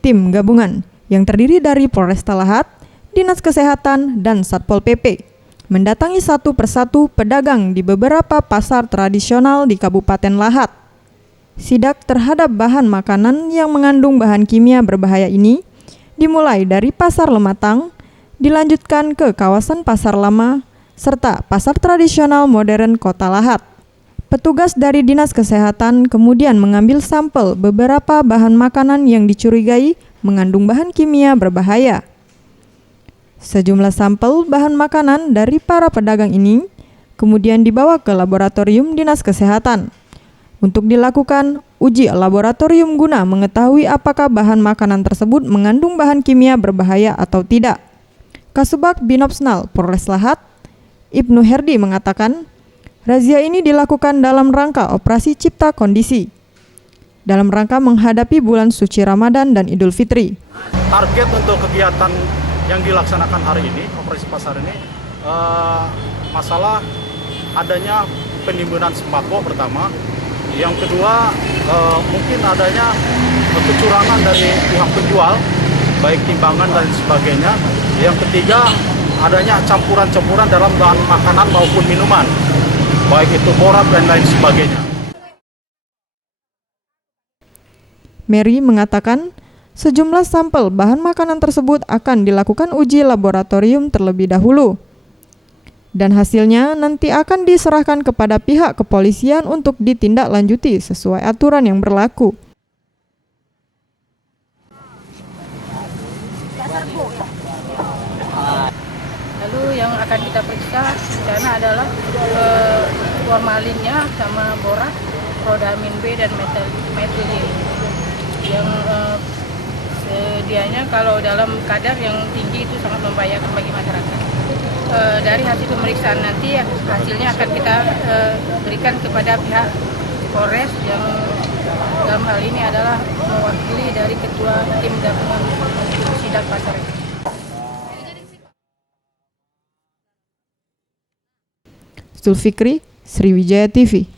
Tim gabungan yang terdiri dari Polresta Lahat, Dinas Kesehatan, dan Satpol PP mendatangi satu persatu pedagang di beberapa pasar tradisional di Kabupaten Lahat. Sidak terhadap bahan makanan yang mengandung bahan kimia berbahaya ini dimulai dari Pasar Lematang, dilanjutkan ke kawasan Pasar Lama, serta pasar tradisional modern Kota Lahat. Petugas dari Dinas Kesehatan kemudian mengambil sampel beberapa bahan makanan yang dicurigai mengandung bahan kimia berbahaya. Sejumlah sampel bahan makanan dari para pedagang ini kemudian dibawa ke laboratorium Dinas Kesehatan untuk dilakukan uji laboratorium guna mengetahui apakah bahan makanan tersebut mengandung bahan kimia berbahaya atau tidak. Kasubag Binopsnal Polres Lahat, Ibnu Herdi mengatakan, razia ini dilakukan dalam rangka operasi cipta kondisi, dalam rangka menghadapi bulan suci Ramadan dan Idul Fitri. Target untuk kegiatan yang dilaksanakan hari ini, operasi pasar ini, masalah adanya penimbunan sembako pertama. Yang kedua, mungkin adanya kecurangan dari pihak penjual, baik timbangan dan sebagainya. Yang ketiga, adanya campuran-campuran dalam bahan makanan maupun minuman, baik itu borak dan lain sebagainya. Mary mengatakan, sejumlah sampel bahan makanan tersebut akan dilakukan uji laboratorium terlebih dahulu. Dan hasilnya nanti akan diserahkan kepada pihak kepolisian untuk ditindaklanjuti sesuai aturan yang berlaku. Lalu yang akan kita periksa karena adalah formalinnya sama borak, rodamin B dan metilin. Yang sedianya kalau dalam kadar yang tinggi itu sangat membahayakan bagi masyarakat. Dari hasil pemeriksaan nanti hasilnya akan kita berikan kepada pihak Polres yang dalam hal ini adalah mewakili dari Ketua Tim Gabungan Sidak Pasar. Zulfikri, Sriwijaya TV.